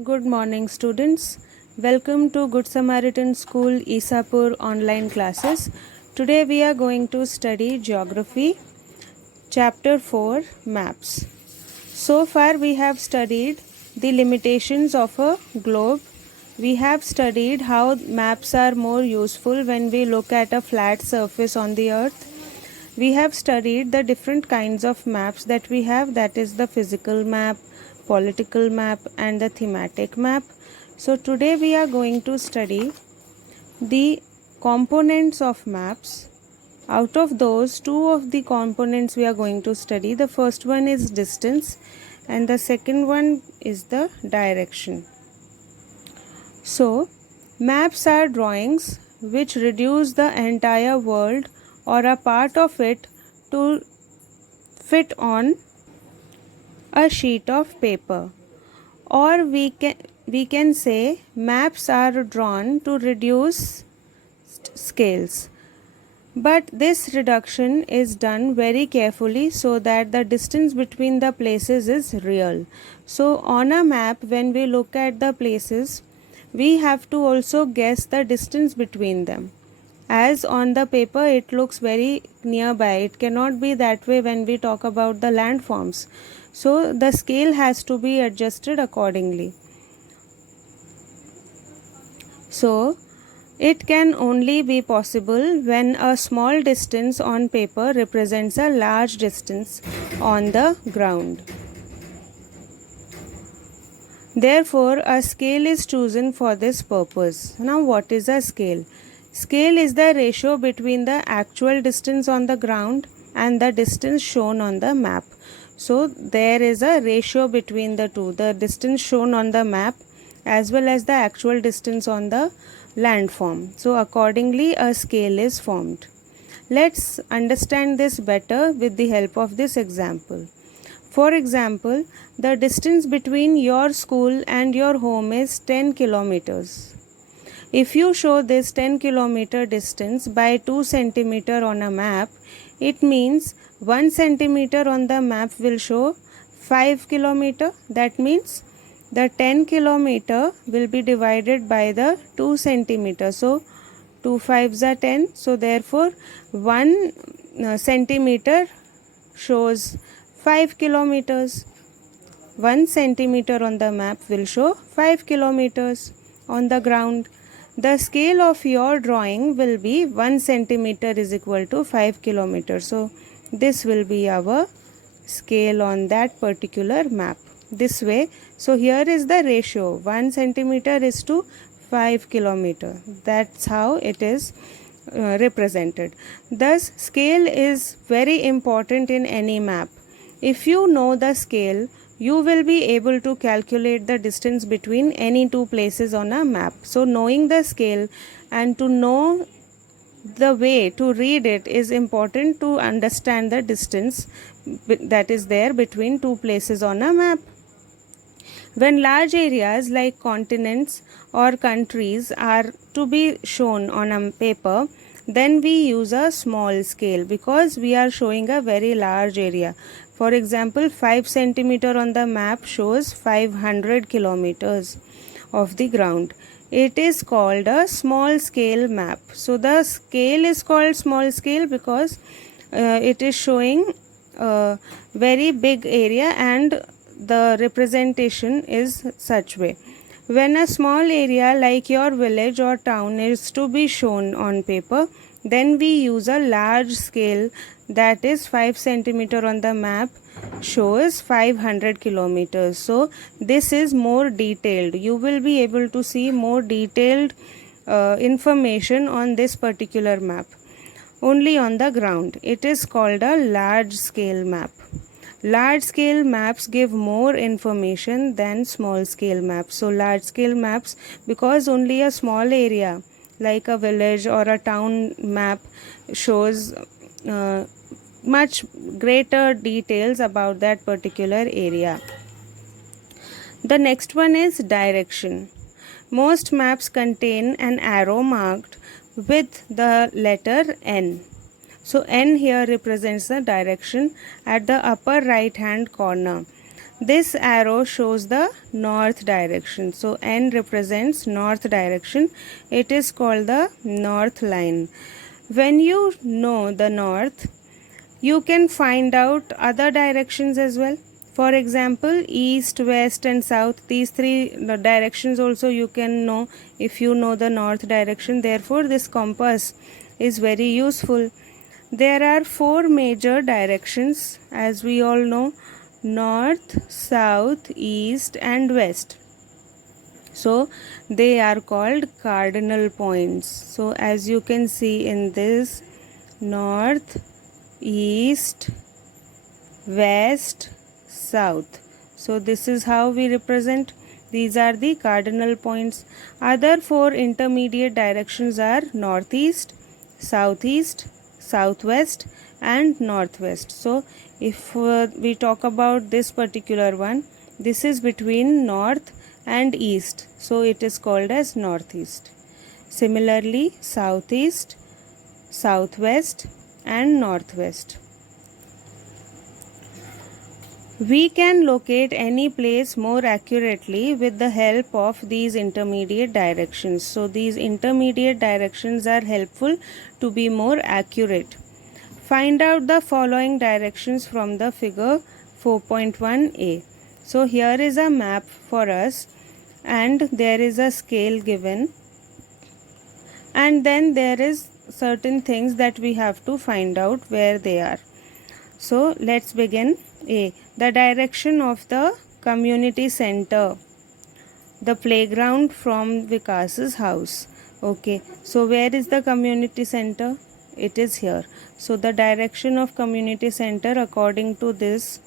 Good morning, students. Welcome to Good Samaritan School Isapur online classes. Today we are going to study Geography, Chapter 4 Maps. So far, we have studied the limitations of a globe. We have studied how maps are more useful when we look at a flat surface on the earth. We have studied the different kinds of maps that we have, that is the physical map, political map, and the thematic map. So today we are going to study the components of maps. Out of those, two of the components we are going to study. The first one is distance and the second one is the direction. So, maps are drawings which reduce the entire world or a part of it to fit on a sheet of paper. Or we can say maps are drawn to reduce scales. But this reduction is done very carefully so that the distance between the places is real. So on a map, when we look at the places, we have to also guess the distance between them. As on the paper it looks very nearby, it cannot be that way when we talk about the landforms. So the scale has to be adjusted accordingly. So it can only be possible when a small distance on paper represents a large distance on the ground. Therefore, a scale is chosen for this purpose. Now, what is a scale? Scale is the ratio between the actual distance on the ground and the distance shown on the map. So, there is a ratio between the two, the distance shown on the map as well as the actual distance on the landform. So, accordingly, a scale is formed. Let's understand this better with the help of this example. For example, the distance between your school and your home is 10 kilometers. If you show this 10 kilometer distance by 2 centimeter on a map, it means 1 centimeter on the map will show 5 kilometer. That means the 10 kilometer will be divided by the 2 centimeter. So 2 5s are 10. So therefore 1 centimeter shows 5 kilometers. 1 centimeter on the map will show 5 kilometers on the ground. The scale of your drawing will be 1 centimeter is equal to 5 kilometers. So this will be our scale on that particular map. This way. So here is the ratio, 1 centimeter is to 5 kilometer. That's how it is represented. Thus, scale is very important in any map. If you know the scale, you will be able to calculate the distance between any two places on a map. So knowing the scale and to know the way to read it is important to understand the distance that is there between two places on a map. When large areas like continents or countries are to be shown on a paper, then we use a small scale because we are showing a very large area. For example, 5 centimeter on the map shows 500 kilometers of the ground. It is called a small scale map. So the scale is called small scale because it is showing a very big area and the representation is such way. When a small area like your village or town is to be shown on paper, then we use a large scale, that is 5 centimeter on the map shows 500 kilometers. So this is more detailed. You will be able to see more detailed information on this particular map only on the ground. It is called a large scale map. Large scale maps give more information than small scale maps. So large scale maps, because only a small area like a village or a town map shows much greater details about that particular area. The next one is direction. Most maps contain an arrow marked with the letter N. So N here represents the direction at the upper right hand corner. This arrow shows the north direction. So N represents north direction. It is called the north line. When you know the north, you can find out other directions as well. For example, east, west and south, these three directions also you can know if you know the north direction. Therefore, this compass is very useful. There are four major directions, as we all know: north, south, east and west. So they are called cardinal points. So as you can see in this, north, east, west, south. So this is how we represent. These are the cardinal points. Other four intermediate directions are northeast, southeast, southwest and northwest. So if we talk about this particular one, this is between north and east, so it is called as northeast. Similarly, southeast, southwest and northwest. We can locate any place more accurately with the help of these intermediate directions. So these intermediate directions are helpful to be more accurate. Find out the following directions from the figure 4.1a. So here is a map for us and there is a scale given, and then there is certain things that we have to find out where they are. So let's begin. A. The direction of the community center, the playground from Vikas's house. Okay, so where is the community center? It is here. So the direction of community center according to this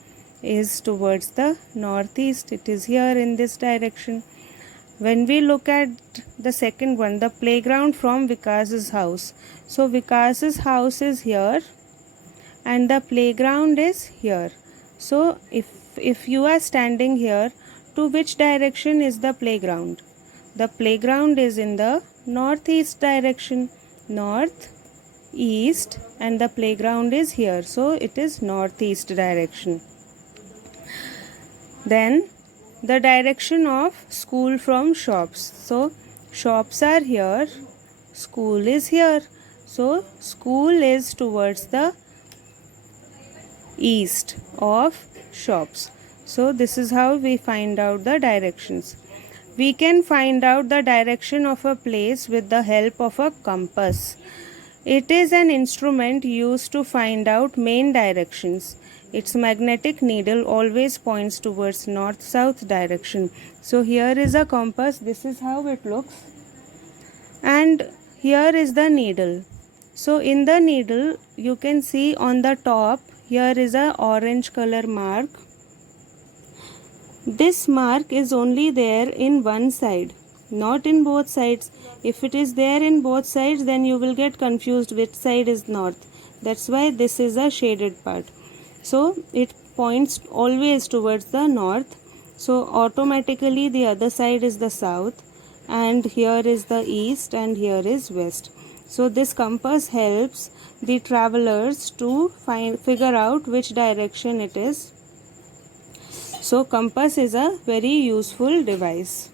is towards the northeast. It is here in this direction. When we look at the second one, the playground from Vikas's house. So Vikas's house is here and the playground is here. So if you are standing here, to which direction is the playground? The playground is in the northeast direction. North, east, and the playground is here. So it is northeast direction. Then the direction of school from shops. So shops are here, school is here. So school is towards the east of shops. So this is how we find out the directions. We can find out the direction of a place with the help of a compass. It is an instrument used to find out main directions. Its magnetic needle always points towards north-south direction. So here is a compass. This is how it looks. And here is the needle. So in the needle, you can see on the top, here is a orange color mark. This mark is only there in one side, not in both sides. If it is there in both sides, then you will get confused which side is north. That's why this is a shaded part. So it points always towards the north. So automatically the other side is the south, and here is the east, and here is west. So this compass helps the travelers to figure out which direction it is. So compass is a very useful device.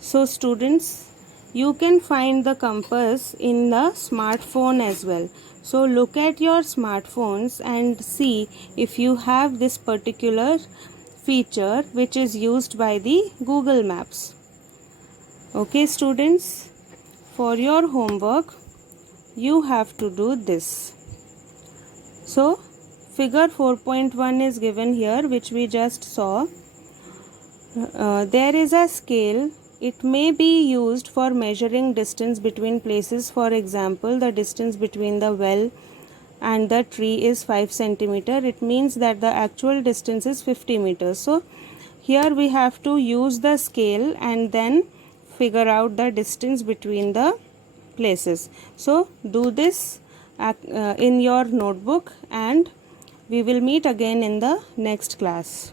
So students, you can find the compass in the smartphone as well. So look at your smartphones and see if you have this particular feature which is used by the Google Maps. Okay students, for your homework you have to do this. So figure 4.1 is given here, which we just saw. There is a scale. It may be used for measuring distance between places. For example, the distance between the well and the tree is 5 centimeter. It means that the actual distance is 50 meters. So here we have to use the scale and then figure out the distance between the places. So do this in your notebook, and we will meet again in the next class.